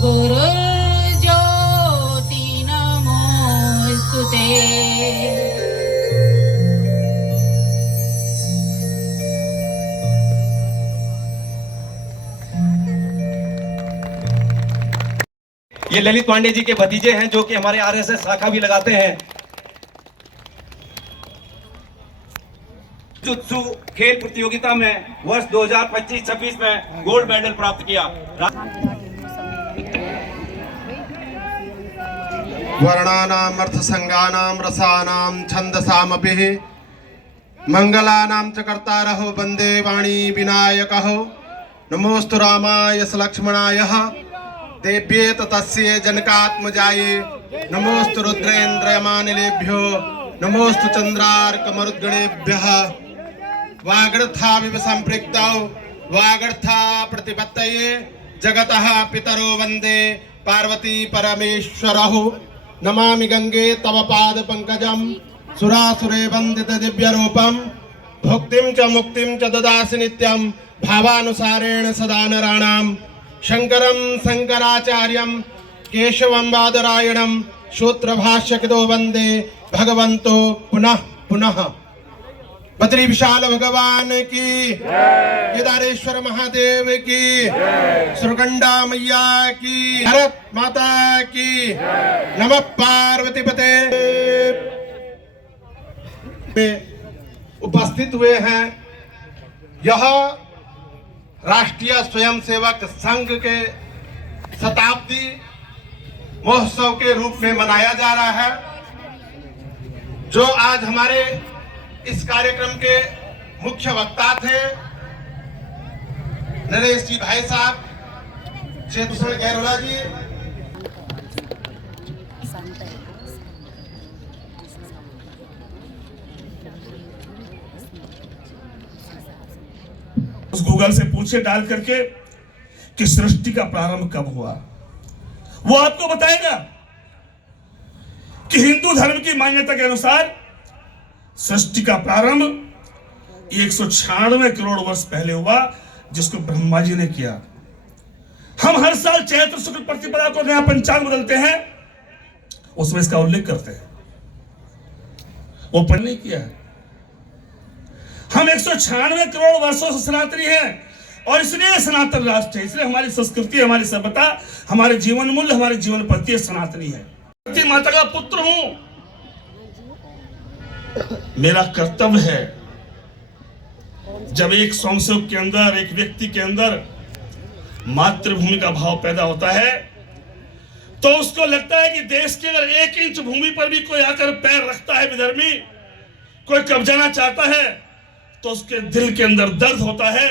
गुरुर्ज्योति नमोस्तुते। ये ललित पांडे जी के भतीजे हैं जो कि हमारे आरएसएस शाखा भी लगाते हैं। जुत्सु खेल प्रतियोगिता में वर्ष 2025-26 में गोल्ड मेडल प्राप्त किया। वर्णानाम अर्थसंज्ञानाम रसानाम छंदसामपि मंगलानां च कर्तारः वन्दे वाणी विनायकः। नमोस्तु रामाय लक्ष्मणाय देव्ये तस्य जनकात्मजाये। नमोस्तु रुद्रेन्द्रयमानिलेभ्यो नमोस्तु चंद्रार्कमरुद्गणेभ्यः। वागर्थाविव संपृक्तौ वागर्था प्रतिपत्तये जगतः पितरो वन्दे पार्वती परमेश्वरः। नमामि गंगे तव पाद पंकजं सुरासुरे वंदित दिव्य रूपम। भुक्तिं च मुक्तिं च ददासि नित्यं भावानुसारेण सदा नराणां। शंकरं शंकराचार्यं केशवं बादरायणं सूत्रभाष्यकृतो वंदे भगवन्तो पुनः पुनः। बद्री विशाल भगवान की, केदारेश्वर महादेव की, सुरकंडा मैया की, भारत माता की, नमः पार्वती पते। उपस्थित हुए हैं। यह राष्ट्रीय स्वयंसेवक संघ के शताब्दी महोत्सव के रूप में मनाया जा रहा है, जो आज हमारे इस कार्यक्रम के मुख्य वक्ता थे नरेश जी भाई साहब, चेतुषण गैरोला जी। उस गूगल से पूछे डाल करके कि सृष्टि का प्रारंभ कब हुआ, वो आपको बताएगा कि हिंदू धर्म की मान्यता के अनुसार सृष्टि का प्रारंभ 196 करोड़ वर्ष पहले हुआ, जिसको ब्रह्मा जी ने किया। हम हर साल चैत्र शुक्ल प्रतिपदा को नया पंचांग बदलते हैं, उसमें इसका उल्लेख करते हैं, वो पर नहीं किया है। हम 196 करोड़ वर्षों से सनातनी हैं, और इसलिए सनातन राष्ट्र है, इसलिए हमारी संस्कृति, हमारी सभ्यता, हमारे जीवन मूल्य, हमारे जीवन पद्धति सनातनी है। माता का पुत्र हूं, मेरा कर्तव्य है, जब एक संसद के अंदर, एक व्यक्ति के अंदर मातृभूमि का भाव पैदा होता है, तो उसको लगता है कि देश के अगर 1 इंच भूमि पर भी कोई आकर पैर रखता है, विधर्मी कोई कब्जाना चाहता है, तो उसके दिल के अंदर दर्द होता है।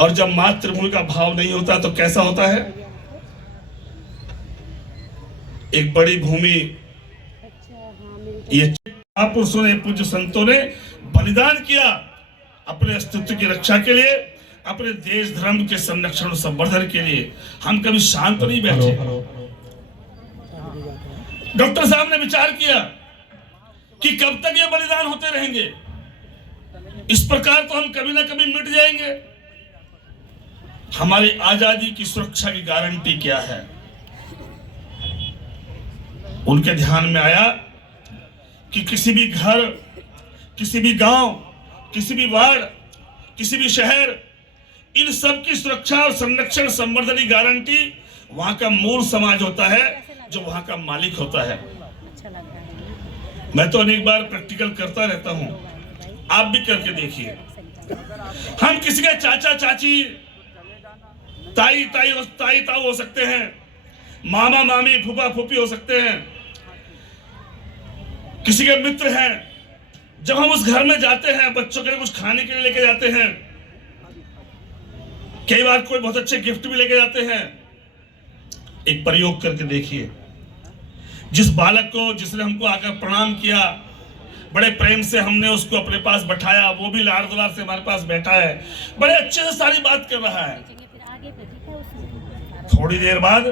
और जब मातृभूमि का भाव नहीं होता तो कैसा होता है? एक बड़ी भूमि, ये महापुरुषों ने, पूज्य संतों ने बलिदान किया अपने अस्तित्व की रक्षा के लिए, अपने देश धर्म के संरक्षण और संवर्धन के लिए। हम कभी शांत नहीं बैठे। डॉक्टर साहब ने विचार किया कि कब तक ये बलिदान होते रहेंगे, इस प्रकार तो हम कभी ना कभी मिट जाएंगे। हमारी आजादी की सुरक्षा की गारंटी क्या है? उनके ध्यान में आया कि किसी भी घर, किसी भी गांव, किसी भी वार्ड, किसी भी शहर, इन सब की सुरक्षा और संरक्षण संवर्धन की गारंटी वहां का मूल समाज होता है, जो वहां का मालिक होता है। मैं तो अनेक बार प्रैक्टिकल करता रहता हूं, आप भी करके देखिए। हम किसी के चाचा चाची, ताई ताऊ हो सकते हैं, मामा मामी, फूफा फूफी हो सकते हैं, किसी के मित्र हैं। जब हम उस घर में जाते हैं, बच्चों के लिए कुछ खाने के लिए लेके जाते हैं, कई बार कोई बहुत अच्छे गिफ्ट भी लेके जाते हैं। एक प्रयोग करके देखिए, जिस बालक को, जिसने हमको आकर प्रणाम किया, बड़े प्रेम से हमने उसको अपने पास बैठाया, वो भी लाड़ दुलार से हमारे पास बैठा है, बड़े अच्छे से सारी बात कर रहा है। थोड़ी देर बाद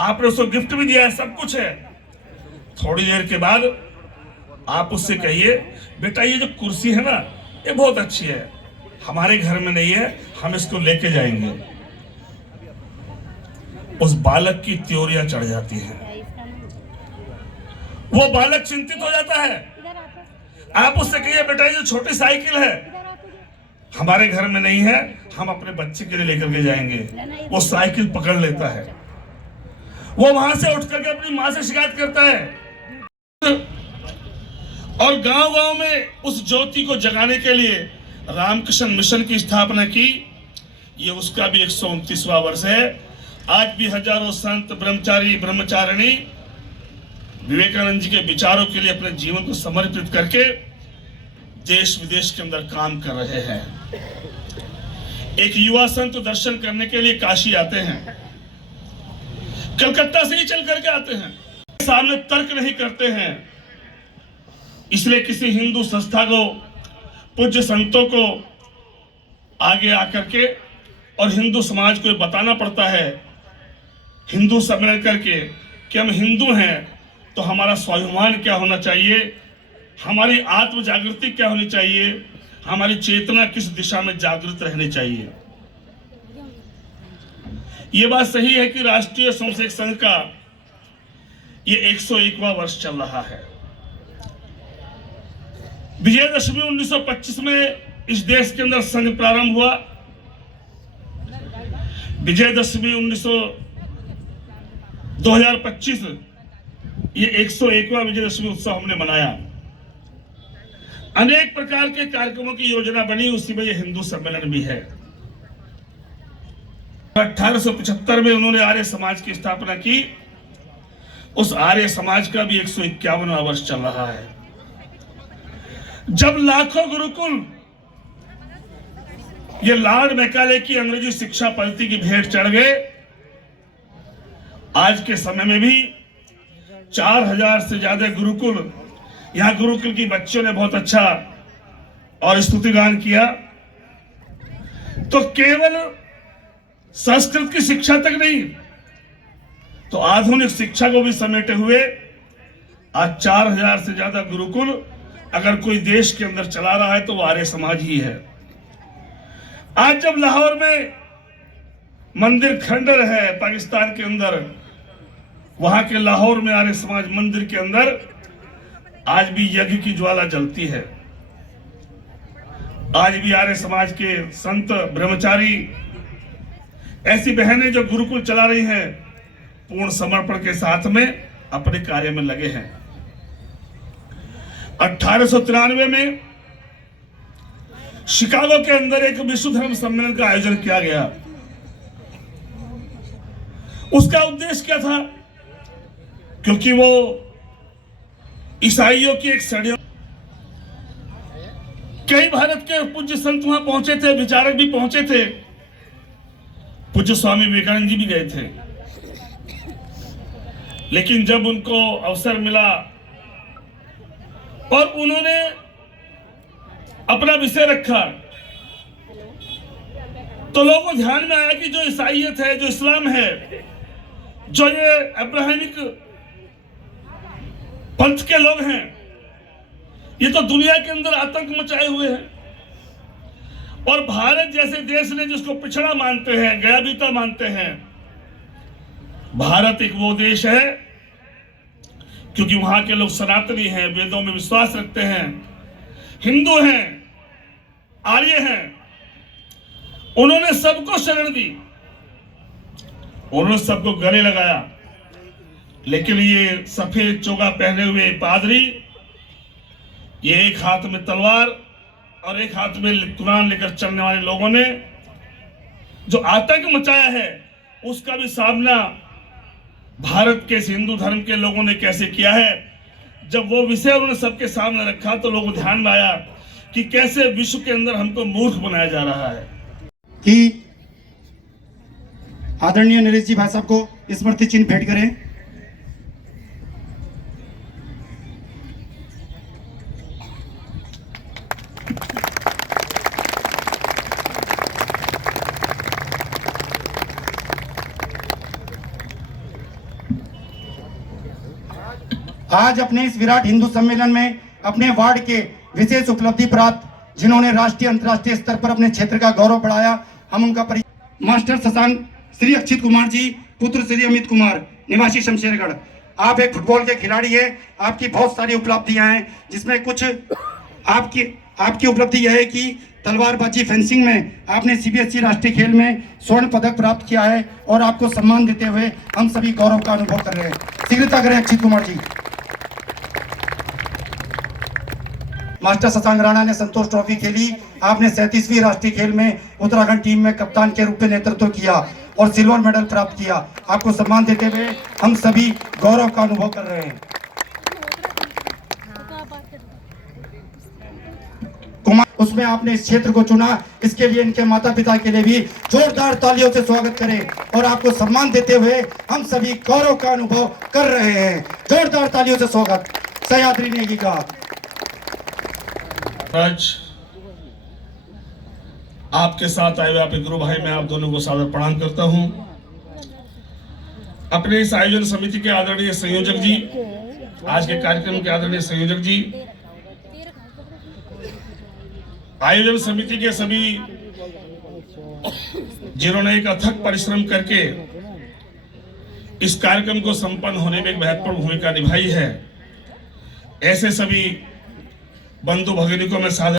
आपने उसको गिफ्ट भी दिया है, सब कुछ है। थोड़ी देर के बाद आप उससे कहिए, बेटा ये जो कुर्सी है ना, ये बहुत अच्छी है, हमारे घर में नहीं है, हम इसको लेके जाएंगे। उस बालक की त्योरियां चढ़ जाती हैं। वो बालक चिंतित हो जाता है। आप उससे कहिए बेटा ये जो छोटी साइकिल है हमारे घर में नहीं है, हम अपने बच्चे के लिए लेकर के जाएंगे। वो साइकिल पकड़ लेता है, वो वहां से उठ करके अपनी मां से शिकायत करता है। और गांव गांव में उस ज्योति को जगाने के लिए रामकृष्ण मिशन की स्थापना की। ये उसका भी 129वां वर्ष है। आज भी हजारों संत ब्रह्मचारी ब्रह्मचारिणी विवेकानंद जी के विचारों के लिए अपने जीवन को समर्पित करके देश विदेश के अंदर काम कर रहे हैं। एक युवा संत दर्शन करने के लिए काशी आते हैं, कलकत्ता से ही चल करके आते हैं, सामने तर्क नहीं करते हैं। इसलिए किसी हिंदू संस्था को, पूज्य संतों को आगे आकर के और हिंदू समाज को बताना पड़ता है, हिंदू सम्मेलन करके, कि हम हिंदू हैं तो हमारा स्वाभिमान क्या होना चाहिए, हमारी आत्म जागृति क्या होनी चाहिए, हमारी चेतना किस दिशा में जागृत रहनी चाहिए। ये बात सही है कि राष्ट्रीय स्वयंसेवक संघ का ये 101वां वर्ष चल रहा है। विजयदशमी 1925 में इस देश के अंदर संघ प्रारंभ हुआ। विजयदशमी 2025 ये 101वां विजयदशमी उत्सव हमने मनाया। अनेक प्रकार के कार्यक्रमों की योजना बनी, उसी में ये हिंदू सम्मेलन भी है। 1875 में उन्होंने आर्य समाज की स्थापना की। उस आर्य समाज का भी 151वां वर्ष चल रहा है। जब लाखों गुरुकुल ये लॉर्ड मैकाले की अंग्रेजी शिक्षा पद्धति की भेंट चढ़ गए, आज के समय में भी 4000 से ज्यादा गुरुकुल, यहां गुरुकुल की बच्चों ने बहुत अच्छा और स्तुतिगान किया। तो केवल संस्कृत की शिक्षा तक नहीं, तो आधुनिक शिक्षा को भी समेटे हुए आज 4000 से ज्यादा गुरुकुल अगर कोई देश के अंदर चला रहा है तो वो आर्य समाज ही है। आज जब लाहौर में मंदिर खंडर है पाकिस्तान के अंदर, वहां के लाहौर में आर्य समाज मंदिर के अंदर आज भी यज्ञ की ज्वाला जलती है। आज भी आर्य समाज के संत ब्रह्मचारी, ऐसी बहनें जो गुरुकुल चला रही हैं, पूर्ण समर्पण के साथ में अपने कार्य में लगे हैं। 1893 में शिकागो के अंदर एक विश्व धर्म सम्मेलन का आयोजन किया गया। उसका उद्देश्य क्या था? क्योंकि वो ईसाइयों की एक षड्यंत्र, कई भारत के पूज्य संत वहां पहुंचे थे, विचारक भी पहुंचे थे, पूज्य स्वामी विवेकानंद जी भी गए थे। लेकिन जब उनको अवसर मिला और उन्होंने अपना विषय रखा, तो लोगों को ध्यान में आया कि जो ईसाइयत है, जो इस्लाम है, जो ये अब्राहमिक पंथ के लोग हैं, ये तो दुनिया के अंदर आतंक मचाए हुए हैं। और भारत जैसे देश ने जिसको पिछड़ा मानते हैं, गयाबीता मानते हैं, भारत एक वो देश है क्योंकि वहां के लोग सनातनी हैं, वेदों में विश्वास रखते हैं, हिंदू हैं, आर्य हैं। उन्होंने सबको शरण दी, उन्होंने सबको गले लगाया। लेकिन ये सफेद चोगा पहने हुए पादरी, ये एक हाथ में तलवार और एक हाथ में कुरान लेकर चलने वाले लोगों ने जो आतंक मचाया है, उसका भी सामना भारत के हिंदू धर्म के लोगों ने कैसे किया है। जब वो विषय उन्होंने सबके सामने रखा तो लोगों को ध्यान में आया कि कैसे विश्व के अंदर हमको मूर्ख बनाया जा रहा है। कि आदरणीय नरेश जी भाई साहब को स्मृति चिन्ह भेंट करें। आज अपने इस विराट हिंदू सम्मेलन में अपने वार्ड के विशेष उपलब्धि प्राप्त, जिन्होंने राष्ट्रीय अंतर्राष्ट्रीय स्तर पर अपने क्षेत्र का गौरव बढ़ाया, हम उनका मास्टर शशांक, श्री अक्षित कुमार जी, पुत्र श्री अमित कुमार निवासी शमशेरगढ़। आप एक फुटबॉल के खिलाड़ी हैं, आपकी बहुत सारी उपलब्धियां हैं, जिसमें कुछ आपकी उपलब्धि यह है कि तलवारबाजी फेंसिंग में आपने CBSE राष्ट्रीय खेल में स्वर्ण पदक प्राप्त किया है और आपको सम्मान देते हुए हम सभी गौरव का अनुभव कर रहे हैं। शीघ्रता करें अक्षित कुमार जी। मास्टर शशांक राणा ने संतोष ट्रॉफी खेली। आपने 37वीं राष्ट्रीय खेल में उत्तराखंड टीम में कप्तान के रूप में नेतृत्व किया और सिल्वर मेडल प्राप्त किया। आपको सम्मान देते हुए हम सभी गौरव का अनुभव कर रहे हैं। कुमार, उसमें आपने इस क्षेत्र को चुना, इसके लिए इनके माता पिता के लिए भी जोरदार तालियों से स्वागत करें और आपको सम्मान देते हुए हम सभी गौरव का अनुभव कर रहे हैं। जोरदार तालियों से स्वागत सह्याद्री नेगी का। आज आपके साथ आए हुए आपके गुरु भाई, मैं आप दोनों को सादर प्रणाम करता हूं। अपने इस आयोजन समिति के आदरणीय संयोजक जी, आज के कार्यक्रम के आदरणीय संयोजक जी, आयोजन समिति के सभी जिन्होंने एक अथक परिश्रम करके इस कार्यक्रम को संपन्न होने में एक महत्वपूर्ण भूमिका निभाई है, ऐसे सभी बंधु भगिनी को मैं सादर